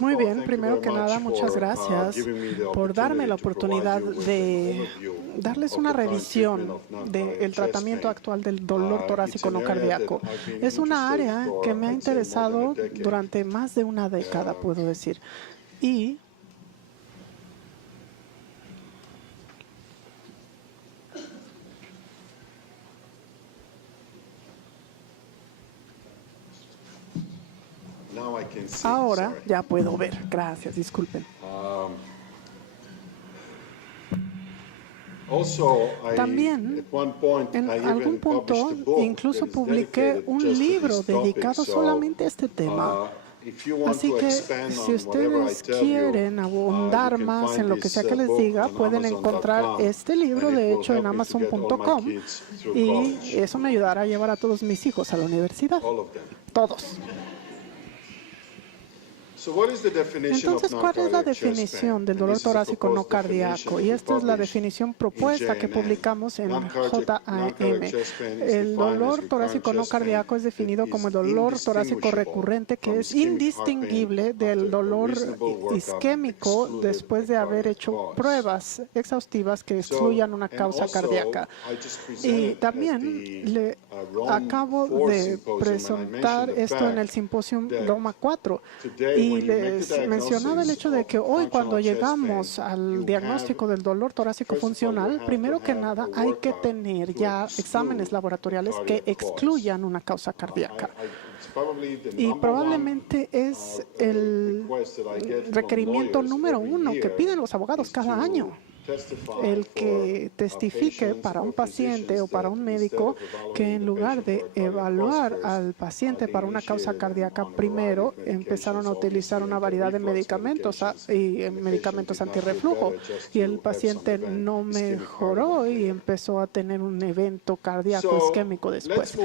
Muy bien, primero que nada, muchas gracias por darme la oportunidad de darles una revisión del tratamiento actual del dolor torácico no cardíaco. Es una área que me ha interesado durante más de una década, puedo decir. Y ahora ya puedo ver. Gracias, disculpen. También, en algún punto, incluso publiqué un libro dedicado solamente a este tema. Así que si ustedes quieren abundar más en lo que sea que les diga, pueden encontrar este libro, de hecho, en Amazon.com, y eso me ayudará a llevar a todos mis hijos a la universidad. Todos. Entonces, ¿cuál es la definición del dolor torácico no cardíaco? Y esta es la definición propuesta que publicamos en JAM. El dolor torácico no cardíaco es definido como el dolor torácico recurrente que es indistinguible del dolor isquémico después de haber hecho pruebas exhaustivas que excluyan una causa cardíaca. Y también le acabo de presentar esto en el simposio Roma 4. Y les mencionaba el hecho de que hoy, cuando llegamos al diagnóstico del dolor torácico funcional, primero que nada hay que tener ya exámenes laboratoriales que excluyan una causa cardíaca. Y probablemente es el requerimiento número uno que piden los abogados cada año. El que testifique para un paciente o para un médico que en lugar de evaluar al paciente para una causa cardíaca, primero empezaron a utilizar una variedad de medicamentos y medicamentos antirreflujo, y el paciente no mejoró y empezó a tener un evento cardíaco isquémico después.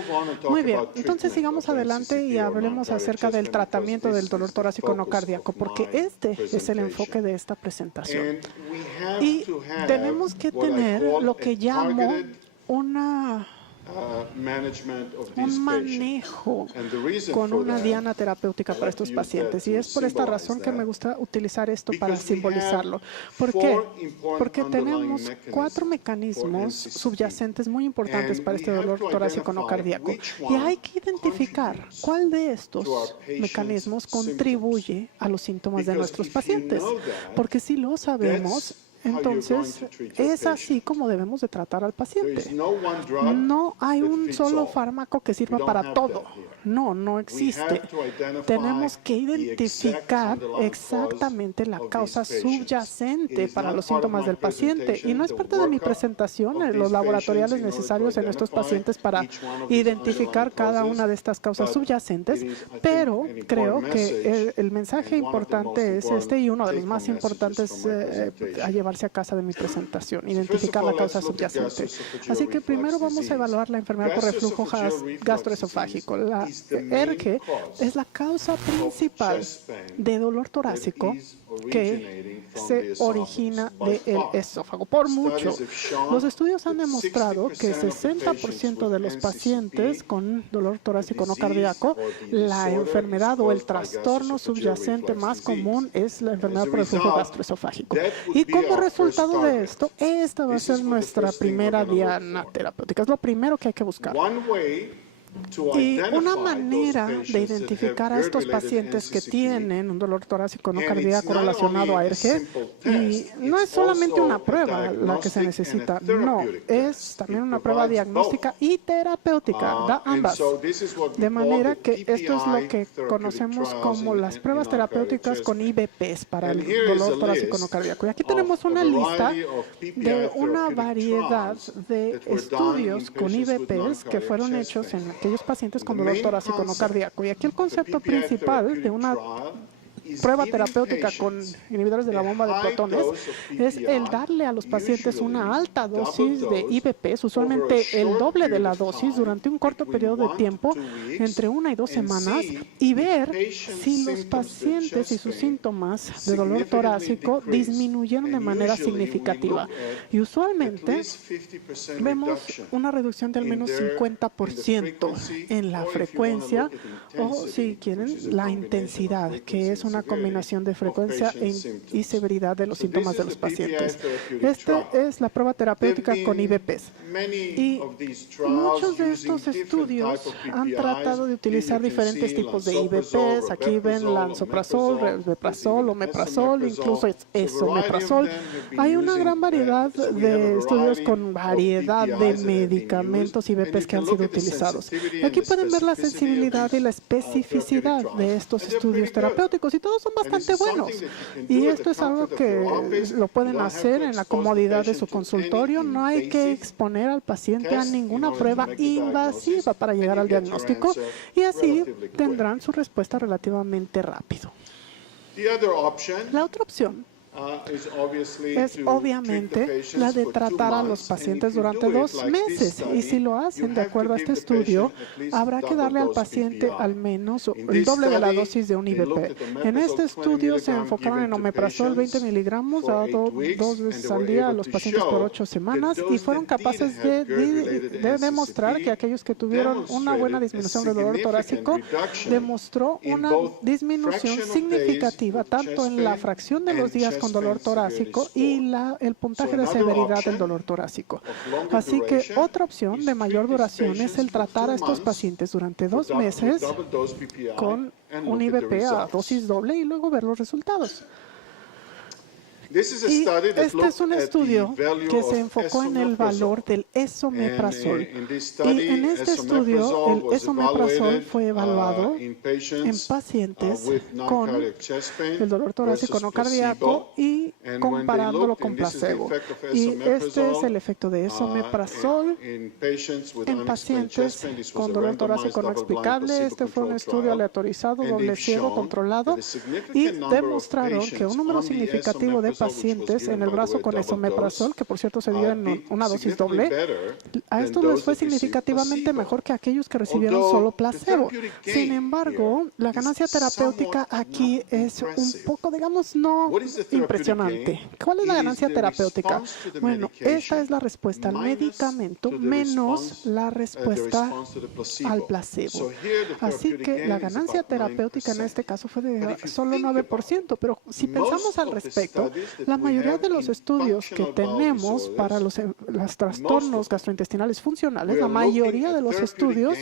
Muy bien, entonces sigamos adelante y hablemos acerca del tratamiento del dolor torácico no cardíaco, porque este es el enfoque de esta presentación. Y tenemos que tener lo que llamo un manejo con una diana terapéutica para estos pacientes. Y es por esta razón que me gusta utilizar esto para simbolizarlo. ¿Por qué? Porque tenemos 4 mecanismos subyacentes muy importantes para este dolor torácico no cardíaco. Y hay que identificar cuál de estos mecanismos contribuye a los síntomas de nuestros pacientes. Porque si lo sabemos, entonces, es así como debemos de tratar al paciente. No hay un solo fármaco que sirva para todo. No, no existe. Tenemos que identificar exactamente la causa subyacente para los síntomas del paciente. Y no es parte de mi presentación los laboratoriales necesarios en estos pacientes para identificar cada una de estas causas subyacentes, pero creo que el mensaje importante es este, y uno de los más importantes a llevarse a casa de mi presentación: identificar la causa subyacente. Así que primero vamos a evaluar la enfermedad por reflujo gastroesofágico. La ERGE es la causa principal de dolor torácico que se origina del esófago, por mucho. Los estudios han demostrado que 60% de los pacientes con dolor torácico no cardíaco, la enfermedad o el trastorno subyacente más común es la enfermedad por reflujo gastroesofágico. Y como resultado de esto, esta va a ser nuestra primera diana terapéutica. Es lo primero que hay que buscar. Y una manera de identificar a estos pacientes que tienen un dolor torácico no cardíaco relacionado a ERGE, y no es solamente una prueba la que se necesita, no, es también una prueba diagnóstica y terapéutica, da ambas. De manera que esto es lo que conocemos como las pruebas terapéuticas con IVPs para el dolor torácico no cardíaco. Y aquí tenemos una lista de una variedad de estudios con IVPs que fueron hechos en aquellos pacientes con dolor torácico no cardíaco. Y aquí el concepto principal de una prueba terapéutica con inhibidores de la bomba de protones es el darle a los pacientes una alta dosis de IBPs, usualmente el doble de la dosis durante un corto periodo de tiempo, entre 1 y 2 semanas, y ver si los pacientes y sus síntomas de dolor torácico disminuyeron de manera significativa. Y usualmente vemos una reducción de al menos 50% en la frecuencia o, si quieren, la intensidad, que es una combinación de frecuencia y severidad de los síntomas de los pacientes. Esta es la prueba terapéutica con IBPs. Y muchos de estos estudios han tratado de utilizar diferentes tipos de IBPs. Aquí ven lansoprazol, resveratrol, omeprazol, incluso esomeprazol. Hay una gran variedad de estudios con variedad de medicamentos IBPs que han sido utilizados. Aquí pueden ver la sensibilidad y la especificidad de estos estudios terapéuticos y todos son bastante buenos. Y esto es algo que lo pueden hacer en la comodidad de su consultorio. No hay que exponer al paciente a ninguna prueba invasiva para llegar al diagnóstico y así tendrán su respuesta relativamente rápido. La otra opción es obviamente la de tratar a los pacientes durante 2 meses. Y si lo hacen de acuerdo a este estudio, habrá que darle al paciente al menos el doble de la dosis de un IBP. En este estudio se enfocaron en omeprazol 20 miligramos dado 2 veces al día a los pacientes por 8 semanas y fueron capaces de demostrar que aquellos que tuvieron una buena disminución del dolor torácico demostró una disminución significativa tanto en la fracción de los días con dolor torácico y el puntaje de severidad del dolor torácico. Así que otra opción de mayor duración es el tratar a estos pacientes durante 2 meses con un IBP a dosis doble y luego ver los resultados. Y este es un estudio que se enfocó en el valor del esomeprazol. Y en este estudio, el esomeprazol fue evaluado en pacientes con el dolor torácico no cardíaco y comparándolo con placebo. Y este es el efecto de esomeprazol en pacientes con dolor torácico no explicable. Este fue un estudio aleatorizado, doble ciego, controlado, y demostraron que un número significativo de pacientes en el brazo con esomeprazol, que por cierto se dio en una dosis doble, a estos les fue significativamente mejor que aquellos que recibieron solo placebo. Sin embargo, la ganancia terapéutica aquí es un poco, digamos, no impresionante. ¿Cuál es la ganancia terapéutica? Bueno, esta es la respuesta al medicamento menos la respuesta al placebo. Así que la ganancia terapéutica en este caso fue de solo 9%, pero si pensamos al respecto, la mayoría de los estudios que tenemos para los trastornos gastrointestinales funcionales, la mayoría de los estudios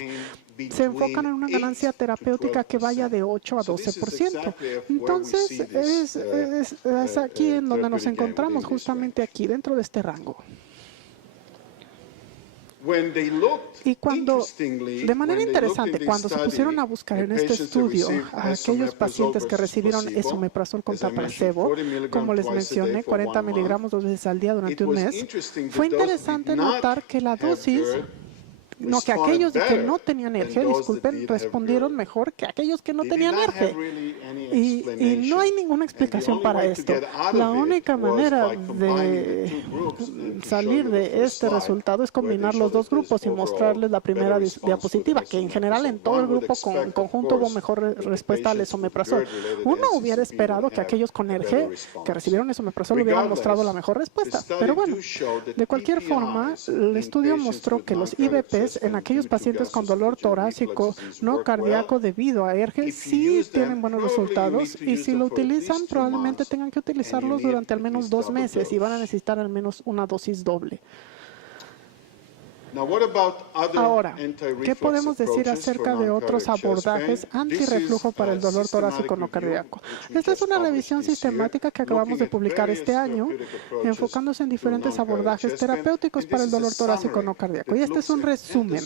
se enfocan en una ganancia terapéutica que vaya de 8 a 12%. Entonces, es aquí en donde nos encontramos, justamente aquí, dentro de este rango. Y cuando, de manera interesante, cuando se pusieron a buscar en este estudio a aquellos pacientes que recibieron esomeprazol contra placebo, como les mencioné, 40 miligramos 2 veces al día durante un mes, fue interesante notar que la dosis, que aquellos que no tenían ERGE, respondieron mejor que aquellos que no tenían ERGE. Y no hay ninguna explicación para esto. La única manera de salir de este resultado es combinar los dos grupos y mostrarles la primera diapositiva, que en general en todo el grupo en conjunto hubo mejor respuesta al esomeprazol. Uno hubiera esperado que aquellos con ERGE que recibieron esomeprazol hubieran mostrado la mejor respuesta. Pero bueno, de cualquier forma, el estudio mostró que los IBPs en aquellos pacientes con dolor torácico no cardíaco debido a ERGE sí tienen buenos resultados y si lo utilizan probablemente tengan que utilizarlos durante al menos 2 meses y van a necesitar al menos una dosis doble. Ahora, ¿qué podemos decir acerca de otros abordajes antirreflujo para el dolor torácico no cardíaco? Esta es una revisión sistemática que acabamos de publicar este año, enfocándose en diferentes abordajes terapéuticos para el dolor torácico no cardíaco. Y este es un resumen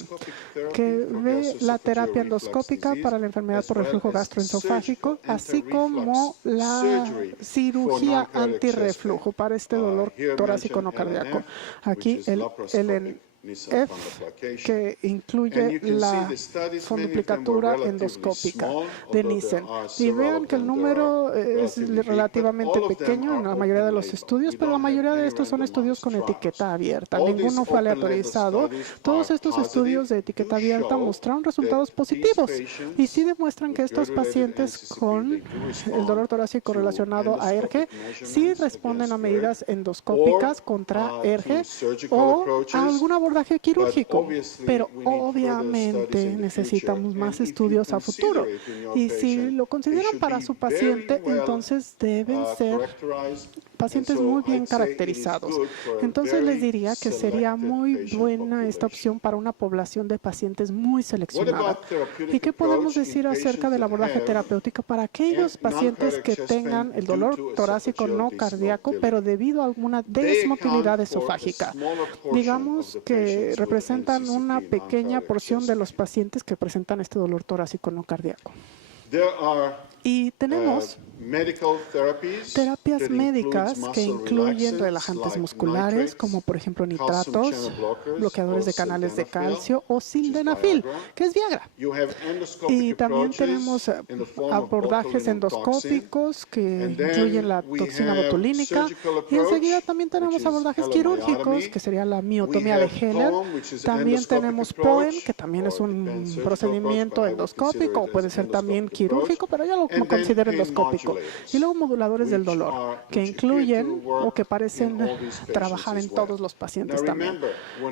que ve la terapia endoscópica para la enfermedad por reflujo gastroesofágico, así como la cirugía antirreflujo para este dolor torácico no cardíaco. Aquí el F, que incluye la funduplicatura endoscópica de Nissen. Y vean que el número es relativamente pequeño en la mayoría de los estudios, pero la mayoría de estos son estudios con etiqueta abierta. Ninguno fue aleatorizado. Todos estos estudios de etiqueta abierta mostraron resultados positivos y sí demuestran que estos pacientes con el dolor torácico relacionado a ERGE sí responden a medidas endoscópicas contra ERGE o a algún abordaje quirúrgico, pero obviamente necesitamos más estudios a futuro. Y si lo consideran para su paciente, entonces deben ser pacientes muy bien caracterizados. Entonces les diría que sería muy buena esta opción para una población de pacientes muy seleccionada. ¿Y qué podemos decir acerca del abordaje terapéutico para aquellos pacientes que tengan el dolor torácico no cardíaco, pero debido a alguna desmotilidad esofágica? Digamos que representan una pequeña porción de los pacientes que presentan este dolor torácico no cardíaco. Y tenemos terapias médicas que incluyen relajantes musculares, como por ejemplo nitratos, bloqueadores de canales de calcio o sildenafil, que es Viagra. Y también tenemos abordajes endoscópicos que incluyen la toxina botulínica. Y enseguida también tenemos abordajes quirúrgicos, que sería la miotomía de Heller. También tenemos POEM, que también es un procedimiento endoscópico, o puede ser también quirúrgico, pero yo lo considero endoscópico. Y luego moduladores del dolor, que incluyen o que parecen trabajar en todos los pacientes también.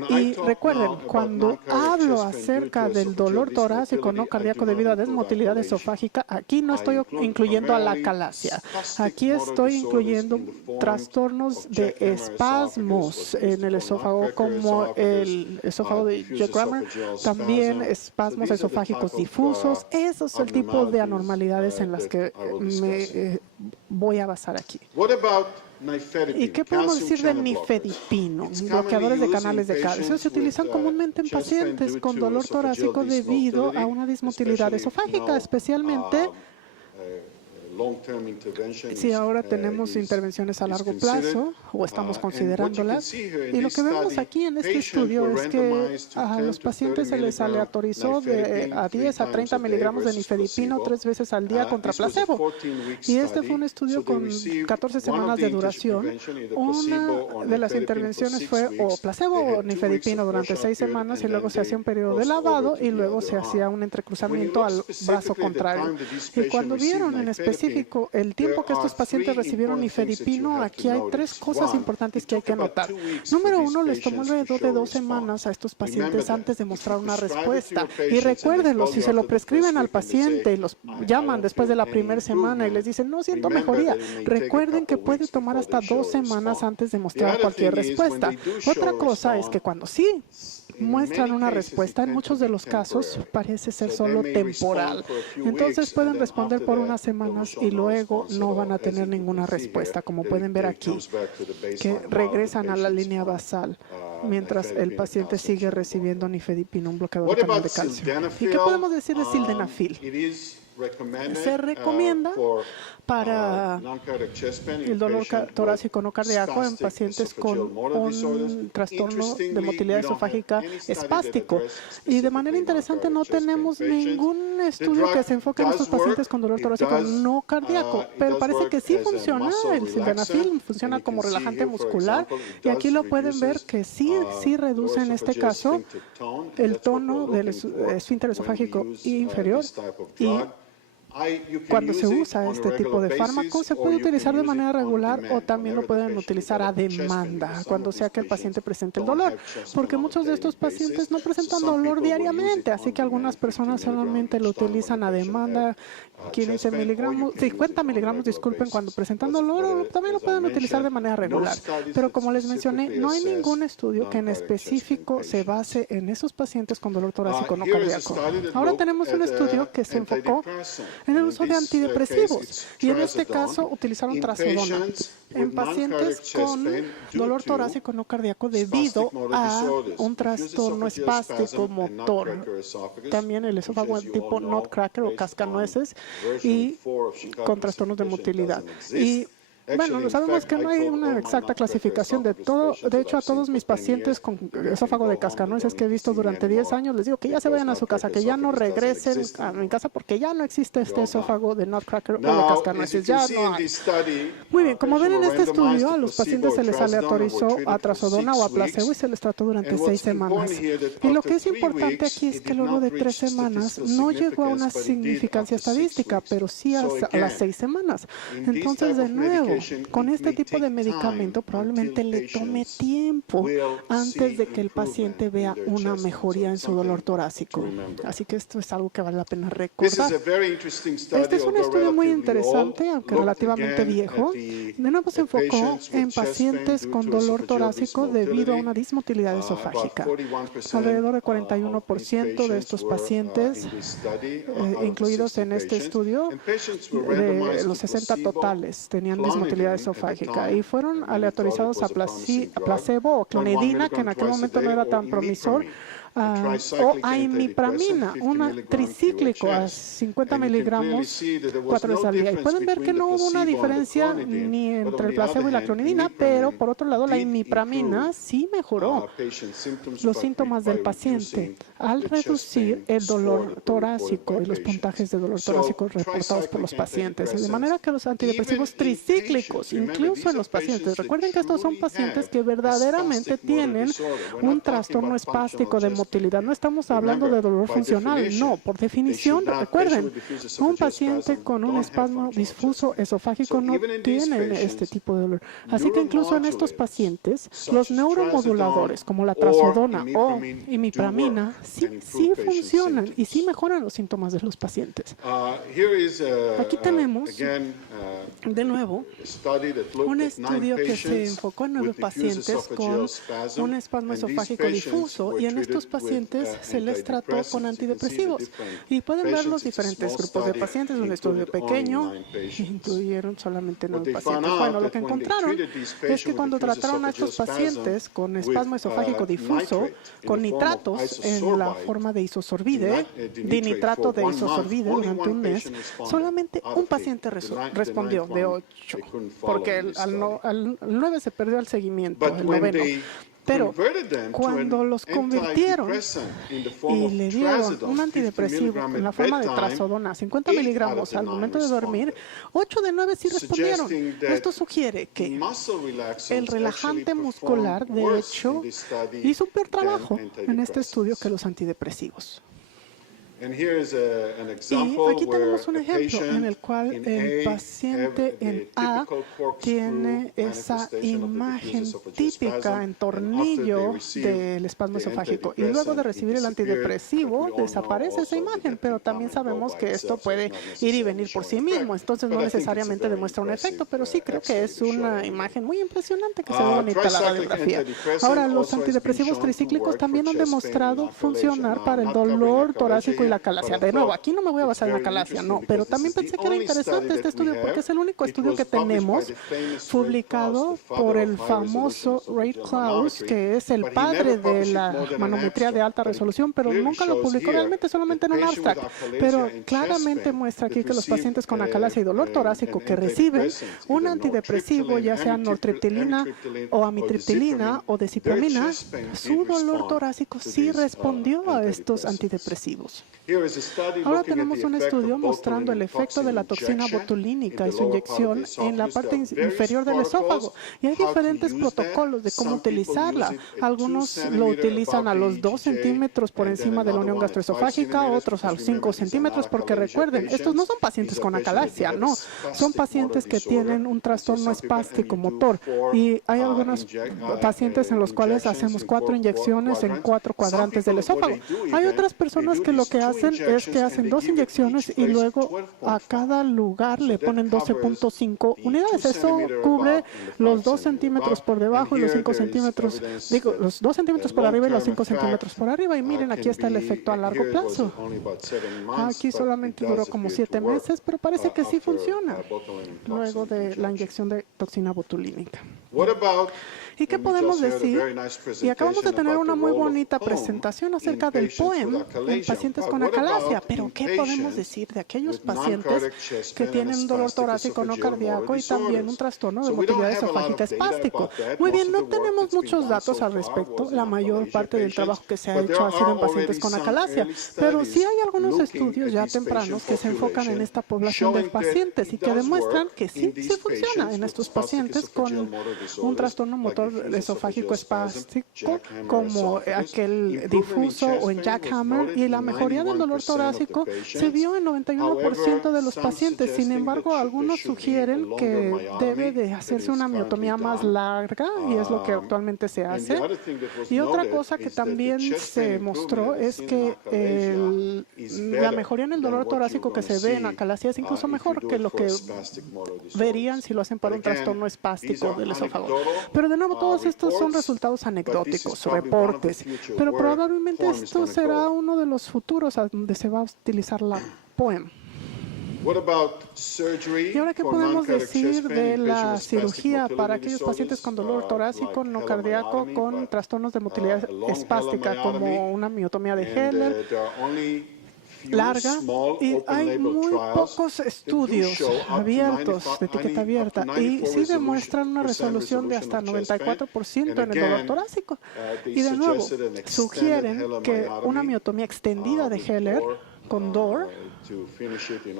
Y recuerden, cuando hablo acerca del dolor torácico no cardíaco debido a desmotilidad esofágica, aquí no estoy incluyendo a la acalasia. Aquí estoy incluyendo trastornos de espasmos en el esófago, como el esófago de Jack-Grammer, también espasmos esofágicos difusos. Eso es el tipo de anormalidades en las que me voy a basar aquí. ¿Y qué podemos decir de nifedipino? Bloqueadores de canales de calcio se utilizan comúnmente en pacientes con dolor torácico debido a una dismotilidad esofágica, especialmente si ahora tenemos intervenciones a largo plazo o estamos considerándolas. Y lo que vemos aquí en este estudio es que a los pacientes se les aleatorizó a 10 a 30 miligramos de nifedipino 3 veces al día contra placebo. Y este fue un estudio con 14 semanas de duración. Una de las intervenciones fue o placebo o nifedipino durante 6 semanas y luego se hacía un periodo de lavado y luego se hacía un entrecruzamiento al brazo contrario. Y cuando vieron en específico el tiempo que estos pacientes recibieron nifedipino, aquí hay 3 cosas importantes que hay que notar. Número 1, les tomó alrededor de 2 semanas a estos pacientes antes de mostrar una respuesta. Y recuérdenlo, si se lo prescriben al paciente y los llaman después de la primera semana y les dicen, no siento mejoría, recuerden que puede tomar hasta 2 semanas antes de mostrar cualquier respuesta. Otra cosa es que cuando sí muestran una respuesta, en muchos de los casos parece ser solo temporal. Entonces pueden responder por unas semanas y luego no van a tener ninguna respuesta, como pueden ver aquí, que regresan a la línea basal mientras el paciente sigue recibiendo nifedipino, un bloqueador de canal de calcio. ¿Y qué podemos decir de sildenafil? Se recomienda para el dolor torácico no cardíaco en pacientes con un trastorno de motilidad esofágica espástico. Y de manera interesante no tenemos ningún estudio que se enfoque en estos pacientes con dolor torácico no cardíaco, pero parece que sí funciona. El sildenafil funciona como relajante muscular y aquí lo pueden ver que sí reduce en este caso el tono del esfínter esofágico inferior. Y cuando se usa este tipo de fármaco, se puede utilizar de manera regular o también lo pueden utilizar a demanda, cuando sea que el paciente presente el dolor, porque muchos de estos pacientes no presentan dolor diariamente, así que algunas personas solamente lo utilizan a demanda, 15 miligramos, 50 miligramos, disculpen, cuando presentan dolor, o también lo pueden utilizar de manera regular. Pero como les mencioné, no hay ningún estudio que en específico se base en esos pacientes con dolor torácico no cardíaco. Ahora tenemos un estudio que se enfocó en el uso de antidepresivos y en este caso utilizaron trazodona en pacientes con dolor torácico no cardíaco debido a un trastorno espástico motor, también el esófago tipo nutcracker o cascanueces y con trastornos de motilidad. Y Bueno, sabemos que no hay una exacta clasificación de todo. De hecho, a todos mis pacientes con esófago de cascanueces que he visto durante 10 años, les digo que ya se vayan a su casa, que ya no regresen a mi casa porque ya no existe este esófago de nutcracker o de cascanueces. Ya no hay. Muy bien, como ven en este estudio, a los pacientes se les aleatorizó a trazodona o a placebo y se les trató durante 6 semanas. Y lo que es importante aquí es que luego de 3 semanas no llegó a una significancia estadística, pero sí a las 6 semanas. Entonces, de nuevo, con este tipo de medicamento probablemente le tome tiempo antes de que el paciente vea una mejoría en su dolor torácico. Así que esto es algo que vale la pena recordar. Este es un estudio muy interesante, aunque relativamente viejo. De nuevo se enfocó en pacientes con dolor torácico debido a una dismotilidad esofágica. Alrededor de 41% de estos pacientes incluidos en este estudio, de los 60 totales, tenían dismotilidad esofágica y fueron aleatorizados a placebo o clonidina, que en aquel momento no era tan promisor, o a imipramina, un tricíclico a 50 miligramos 4 veces al día. Y pueden ver que no hubo una diferencia ni entre el placebo y la clonidina, pero por otro lado la imipramina sí mejoró los síntomas del paciente al reducir el dolor torácico y los puntajes de dolor torácico reportados por los pacientes. De manera que los antidepresivos tricíclicos, incluso en los pacientes, recuerden que estos son pacientes que verdaderamente tienen un trastorno espástico de motilidad. No estamos hablando de dolor funcional, no. Por definición, recuerden, un paciente con un espasmo difuso esofágico no tiene este tipo de dolor. Así que incluso en estos pacientes, los neuromoduladores como la trazodona o imipramina sí funcionan y sí mejoran los síntomas de los pacientes. Aquí tenemos, de nuevo, un estudio que se enfocó en 9 pacientes con un espasmo esofágico difuso y en estos pacientes se les trató con antidepresivos. Y pueden ver los diferentes grupos de pacientes, un estudio pequeño, incluyeron solamente 9 pacientes. Bueno, lo que encontraron es que cuando trataron a estos pacientes con espasmo esofágico difuso, con nitratos en la forma de isosorbide, dinitrato de isosorbide durante un mes, solamente un paciente respondió de 8, porque al 9 se perdió el seguimiento, el noveno. Pero cuando los convirtieron y le dieron un antidepresivo en la forma de trazodona, 50 miligramos al momento de dormir, 8 de 9 sí respondieron. Esto sugiere que el relajante muscular, de hecho, hizo un peor trabajo en este estudio que los antidepresivos. Y aquí tenemos un ejemplo en el cual el paciente en A tiene esa imagen típica en tornillo del espasmo esofágico y luego de recibir el antidepresivo desaparece esa imagen, pero también sabemos que esto puede ir y venir por sí mismo, entonces no necesariamente demuestra un efecto, pero sí creo que es una imagen muy impresionante que se ve bonita la radiografía. Ahora, los antidepresivos tricíclicos también han demostrado funcionar para el dolor torácico y la calasia. De nuevo, aquí no me voy a basar en la calasia, no, pero también pensé que era interesante este estudio porque es el único estudio que tenemos publicado por el famoso Ray Klaus, que es el padre de la manometría de alta resolución, pero nunca lo publicó realmente, solamente en un abstract. Pero claramente muestra aquí que los pacientes con acalasia y dolor torácico que reciben un antidepresivo, ya sea nortriptilina o amitriptilina o desipramina, su dolor torácico sí respondió a estos antidepresivos. Ahora tenemos un estudio mostrando el efecto de la toxina botulínica y su inyección en la parte inferior del esófago. Y hay diferentes protocolos de cómo utilizarla. Algunos lo utilizan a los 2 centímetros por encima de la unión gastroesofágica, otros a los 5 centímetros, porque recuerden, estos no son pacientes con acalasia, no. Son pacientes que tienen un trastorno espástico motor. Y hay algunos pacientes en los cuales hacemos 4 inyecciones en 4 cuadrantes del esófago. Hay otras personas que lo que hacen es que hacen 2 inyecciones y luego a cada lugar le ponen 12.5 unidades. Eso cubre los 2 centímetros por debajo y los 5 centímetros, digo, los 2 centímetros por arriba y los 5 centímetros por arriba. Y miren, aquí está el efecto a largo plazo. Aquí solamente duró como 7 meses, pero parece que sí funciona luego de la inyección de toxina botulínica. ¿Y qué podemos decir? Y acabamos de tener una muy bonita presentación acerca del POEM en pacientes con acalasia. Pero ¿qué podemos decir de aquellos pacientes que tienen un dolor torácico no cardíaco y también un trastorno de motilidad esofágica espástico? Muy bien, no tenemos muchos datos al respecto. La mayor parte del trabajo que se ha hecho ha sido en pacientes con acalasia, pero sí hay algunos estudios ya tempranos que se enfocan en esta población de pacientes y que demuestran que sí funciona en estos pacientes con un trastorno motor esofágico espástico como aquel difuso o en Jackhammer, y la mejoría del dolor torácico se vio en 91% de los pacientes. Sin embargo, algunos sugieren que debe de hacerse una miotomía más larga y es lo que actualmente se hace. Y otra cosa que también se mostró es que la mejoría en el dolor torácico que se ve en acalasia es incluso mejor que lo que verían si lo hacen para un trastorno espástico del esófago. Pero de nuevo, todos estos son resultados anecdóticos, reportes, pero probablemente esto será uno de los futuros a donde se va a utilizar la POEM. ¿Y ahora qué podemos decir de la cirugía para aquellos pacientes con dolor torácico no cardíaco con trastornos de motilidad espástica como una miotomía de Heller larga? Y hay muy pocos estudios abiertos, de etiqueta abierta, y sí demuestran una resolución de hasta 94% en el dolor torácico. Y de nuevo, sugieren que una miotomía extendida de Heller con DOR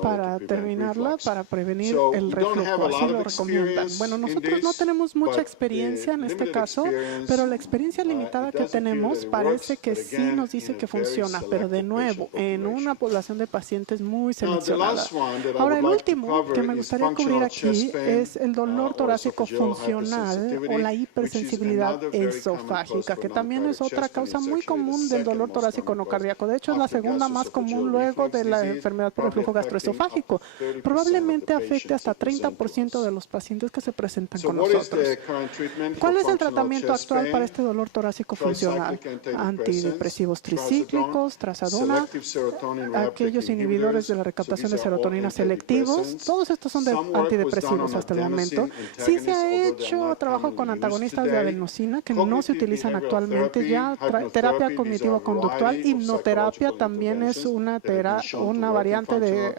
para terminarla, para prevenir el reflujo, así lo recomiendan. Bueno, nosotros no tenemos mucha experiencia en este caso, pero la experiencia limitada que tenemos parece que sí nos dice que funciona, pero de nuevo, en una población de pacientes muy seleccionada. Ahora, el último que me gustaría cubrir aquí es el dolor torácico funcional o la hipersensibilidad esofágica, que también es otra causa muy común del dolor torácico no cardíaco. De hecho, es la segunda más común luego de la enfermedad por reflujo gastroesofágico. Probablemente afecte hasta 30% de los pacientes que se presentan con nosotros. ¿Cuál es el tratamiento actual para este dolor torácico funcional? Antidepresivos tricíclicos, trazadona, aquellos inhibidores de la recaptación de serotonina selectivos. Todos estos son de antidepresivos hasta el momento. Sí se ha hecho trabajo con antagonistas de adenosina que no se utilizan actualmente ya. Terapia cognitivo-conductual, hipnoterapia también es una variante de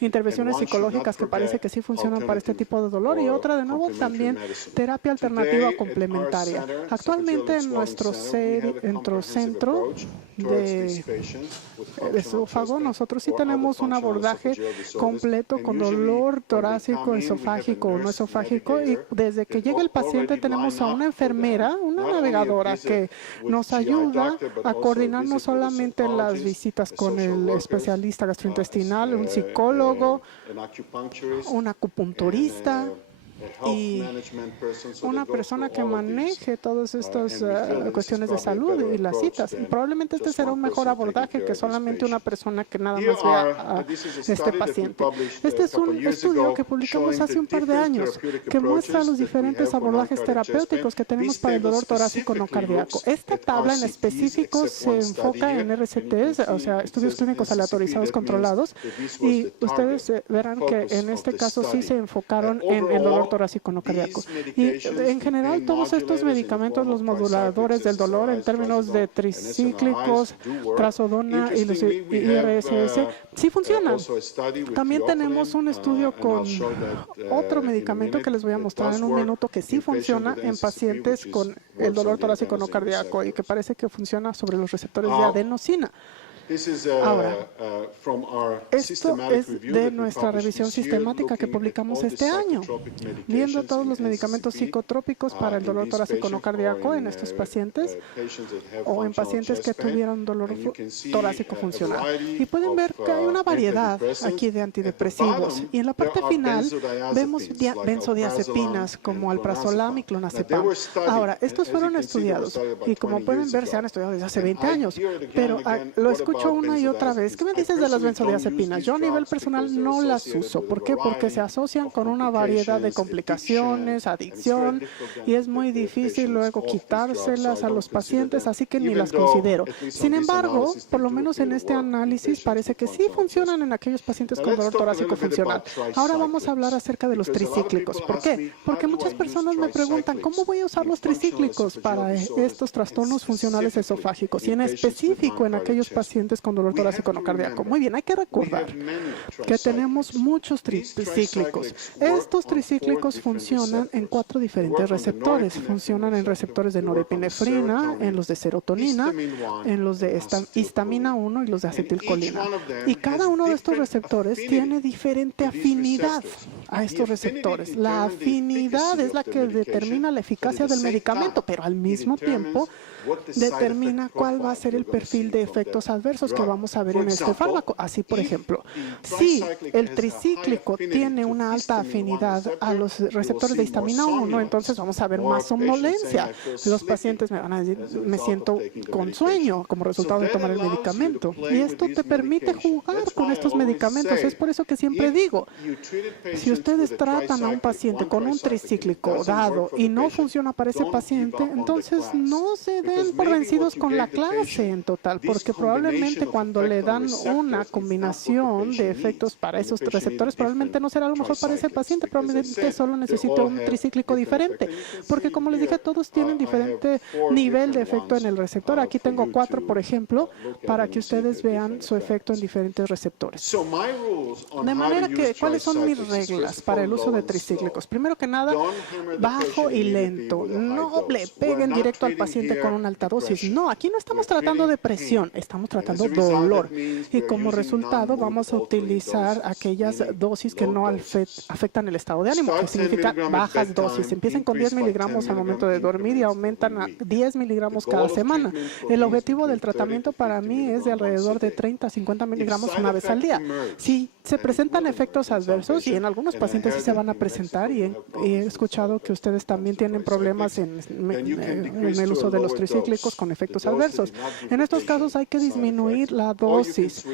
intervenciones psicológicas que parece que sí funcionan para este tipo de dolor, y otra de nuevo también terapia alternativa complementaria. Actualmente en nuestro centro de esófago nosotros sí tenemos un abordaje completo con dolor torácico, esofágico o no esofágico, y desde que llega el paciente tenemos a una enfermera, una navegadora que nos ayuda a coordinar no solamente las visitas con el especialista gastrointestinal, un psicólogo, un acupunturista y una persona que maneje todas estas cuestiones de salud y las citas. Y probablemente este será un mejor abordaje que solamente una persona que nada más vea a este paciente. Este es un estudio que publicamos hace un par de años que muestra los diferentes abordajes terapéuticos que tenemos para el dolor torácico no cardíaco. Esta tabla en específico se enfoca en RCTs, o sea, estudios clínicos aleatorizados controlados, y ustedes verán que en este caso sí se enfocaron en el dolor torácico no cardíaco. Y en general todos estos medicamentos, los moduladores del dolor en términos de tricíclicos, trazodona y los IRSS, sí funcionan. También tenemos un estudio con otro medicamento que les voy a mostrar en un minuto que sí funciona en pacientes con el dolor torácico no cardíaco y que parece que funciona sobre los receptores de adenosina. Ahora, esto es de nuestra revisión sistemática que publicamos este año, viendo todos los medicamentos psicotrópicos para el dolor torácico no cardíaco en estos pacientes o en pacientes que tuvieron dolor torácico funcional. Y pueden ver que hay una variedad aquí de antidepresivos. Y en la parte final vemos benzodiazepinas como alprazolam y clonazepam. Ahora, estos fueron estudiados y como pueden ver se han estudiado desde hace 20 años, pero lo escucho una y otra vez. ¿Qué me dices de las benzodiazepinas? Yo a nivel personal no las uso. ¿Por qué? Porque se asocian con una variedad de complicaciones, adicción, y es muy difícil luego quitárselas a los pacientes, así que ni las considero. Sin embargo, por lo menos en este análisis parece que sí funcionan en aquellos pacientes con dolor torácico funcional. Ahora vamos a hablar acerca de los tricíclicos. ¿Por qué? Porque muchas personas me preguntan, ¿cómo voy a usar los tricíclicos para estos trastornos funcionales esofágicos? Y en específico en aquellos pacientes pacientes con dolor torácico no cardíaco. Muy bien, hay que recordar que tenemos muchos tricíclicos. Estos tricíclicos funcionan en 4 diferentes receptores. Funcionan en receptores de norepinefrina, en los de serotonina, en los de histamina 1 y los de acetilcolina. Y cada uno de estos receptores tiene diferente afinidad a estos receptores. La afinidad es la que determina la eficacia del medicamento, pero al mismo tiempo determina cuál va a ser el perfil de efectos adversos que vamos a ver en este fármaco. Así, por ejemplo, si el tricíclico tiene una alta afinidad a los receptores de histamina 1, entonces vamos a ver más somnolencia. Los pacientes me van a decir, me siento con sueño como resultado de tomar el medicamento. Y esto te permite jugar con estos medicamentos. Es por eso que siempre digo, si ustedes tratan a un paciente con un tricíclico dado y no funciona para ese paciente, entonces no se den por vencidos con la clase en total, porque probablemente cuando le dan una combinación de efectos para esos receptores, probablemente no será lo mejor para ese paciente, probablemente solo necesite un tricíclico diferente, porque como les dije, todos tienen diferente nivel de efecto en el receptor. Aquí tengo 4, por ejemplo, para que ustedes vean su efecto en diferentes receptores. De manera que, ¿cuáles son mis reglas para el uso de tricíclicos? Primero que nada, bajo y lento. No le peguen directo al paciente con una alta dosis. No, aquí no estamos tratando de presión, estamos tratando dolor. Y como resultado vamos a utilizar aquellas dosis que no afectan el estado de ánimo, que significa bajas dosis. Empiecen con 10 miligramos al momento de dormir y aumentan a 10 miligramos cada semana. El objetivo del tratamiento para mí es de alrededor de 30 a 50 miligramos una vez al día. Si se presentan efectos adversos, y en algunos pacientes sí se van a presentar, y he escuchado que ustedes también tienen problemas en el uso de los tricíclicos con efectos adversos. En estos casos hay que disminuir la dosis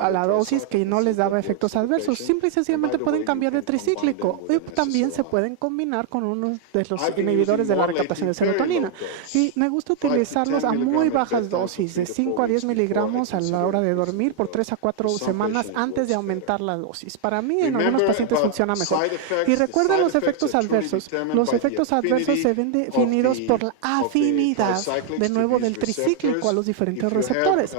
a la dosis que no les daba efectos adversos. Simple y sencillamente pueden cambiar de tricíclico y también se pueden combinar con uno de los inhibidores de la recaptación de serotonina. Y me gusta utilizarlos a muy bajas dosis, de 5 a 10 miligramos a la hora de dormir por 3 a 4 semanas antes de aumentar la dosis. Para mí, en algunos pacientes funciona mejor. Y recuerden los efectos adversos. Los efectos adversos se ven definidos por la afinidad, de nuevo, del tricíclico a los diferentes receptores.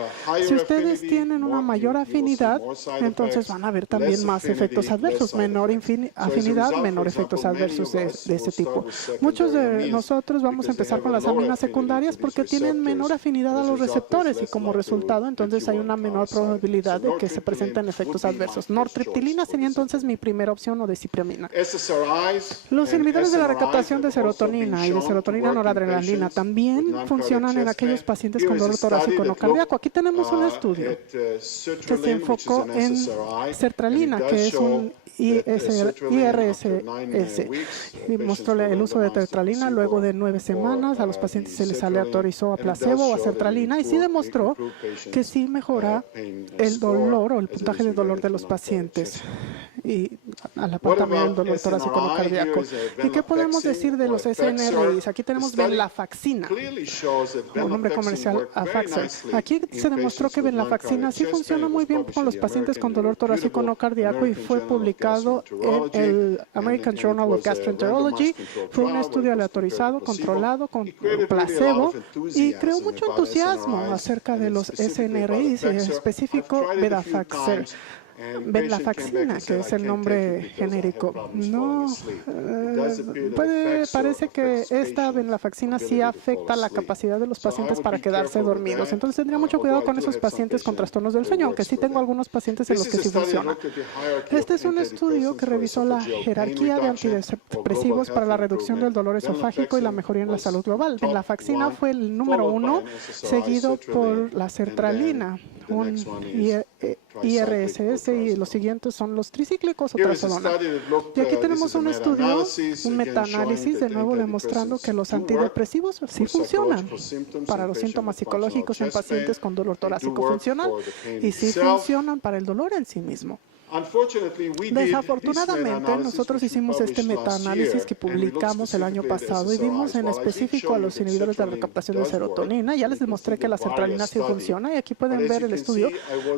Si ustedes tienen una mayor afinidad, entonces van a ver también más efectos adversos. Menor afinidad, menor efectos adversos de ese tipo. Muchos de nosotros vamos a empezar con las aminas secundarias porque tienen menor afinidad a los receptores y como resultado, entonces hay una menor probabilidad de que se presenten efectos adversos. Nortriptilina sería entonces mi primera opción, o desipramina. Los inhibidores de la recaptación de serotonina y de serotonina noradrenalina también funcionan en aquellos pacientes con dolor torácico no cardíaco. Aquí tenemos un estudio que se enfocó en sertralina, que es un IRSS, y mostró el uso de sertralina luego de 9 semanas. A los pacientes se les aleatorizó a placebo o a sertralina y sí demostró que sí mejora el dolor o el puntaje de dolor de los pacientes y a la par también el dolor torácico no cardíaco. ¿Y qué podemos decir de los SNRIs? Aquí tenemos venlafaxina, un nombre comercial Afaxer. Aquí se demostró que venlafaxina sí funciona muy bien con los pacientes con dolor torácico no cardíaco y fue publicado en el American Journal of Gastroenterology. Fue un estudio aleatorizado, controlado, con placebo y creó mucho entusiasmo acerca de los SNRIs, en específico venlafaxina, que es el nombre genérico. Parece que esta venlafaxina sí afecta la capacidad de los pacientes para quedarse dormidos. Entonces tendría mucho cuidado con esos pacientes con trastornos del sueño, aunque sí tengo algunos pacientes en los que sí funciona. Este es un estudio que revisó la jerarquía de antidepresivos para la reducción del dolor esofágico y la mejoría en la salud global. Venlafaxina fue el número 1, seguido por la sertralina, un IRSS, y los siguientes son los tricíclicos o trazodona. Y aquí tenemos un estudio, un metaanálisis, de nuevo demostrando que los antidepresivos sí funcionan para los síntomas psicológicos en pacientes con dolor torácico funcional y sí funcionan para el dolor en sí mismo. Desafortunadamente, nosotros hicimos este metaanálisis que publicamos el año pasado y vimos en específico a los inhibidores de la recaptación de serotonina. Ya les demostré que la sertralina sí funciona y aquí pueden ver el estudio,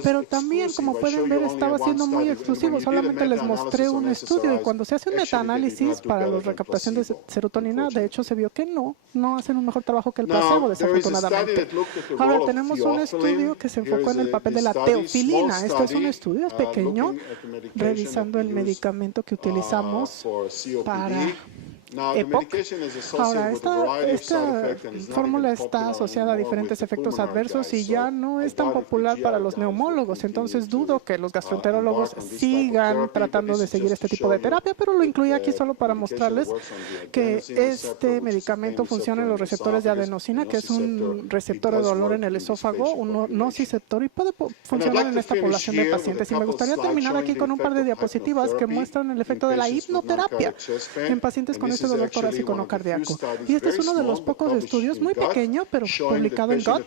pero también, como pueden ver, estaba siendo muy exclusivo. Solamente les mostré un estudio y cuando se hace un metaanálisis para la recaptación de serotonina, de hecho se vio que no hacen un mejor trabajo que el placebo, desafortunadamente. Ahora tenemos un estudio que se enfocó en el papel de la teofilina. Este es un estudio pequeño revisando el medicamento que utilizamos para EPOC. Ahora, esta fórmula está asociada a diferentes efectos adversos y ya no es tan popular para los neumólogos. Entonces, dudo que los gastroenterólogos sigan tratando de seguir este tipo de terapia, pero lo incluí aquí solo para mostrarles que este medicamento funciona en los receptores de adenosina, que es un receptor de dolor en el esófago, un nociceptor, y puede funcionar en esta población de pacientes. Y me gustaría terminar aquí con un par de diapositivas que muestran el efecto de la hipnoterapia en pacientes con este dolor torácico no cardíaco. Y este es uno de los pocos estudios, muy pequeño, pero publicado en Gut,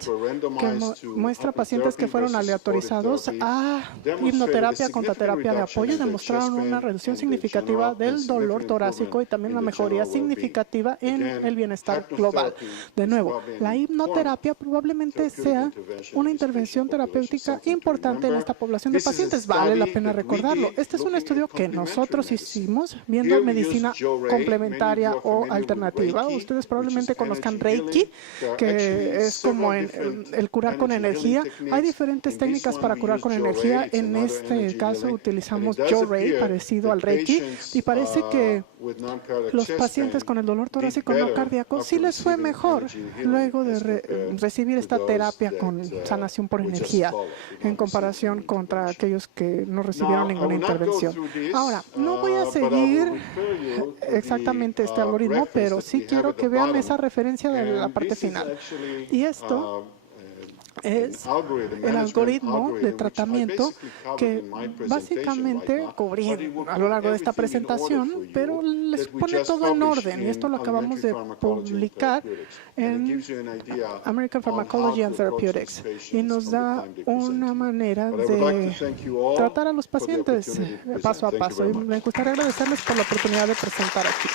que muestra pacientes que fueron aleatorizados a hipnoterapia contra terapia de apoyo y demostraron una reducción significativa del dolor torácico y también una mejoría significativa en el bienestar global. De nuevo, la hipnoterapia probablemente sea una intervención terapéutica importante en esta población de pacientes. Vale la pena recordarlo. Este es un estudio que nosotros hicimos viendo medicina complementaria o alternativa. Ustedes probablemente conozcan Reiki, que es como el curar con energía. Hay diferentes técnicas para curar con energía. En este caso utilizamos Joray, parecido al Reiki, y parece que los pacientes con el dolor torácico no cardíaco sí les fue mejor luego de recibir esta terapia con sanación por energía en comparación contra aquellos que no recibieron ninguna intervención. Ahora, no voy a seguir exactamente este algoritmo, pero sí quiero que vean esa referencia de la parte final. Y esto es el algoritmo de tratamiento que básicamente cubrí a lo largo de esta presentación, pero les pone todo en orden. Y esto lo acabamos de publicar en American Pharmacology and Therapeutics. Y nos da una manera de tratar a los pacientes paso a paso. Y me gustaría agradecerles por la oportunidad de presentar aquí.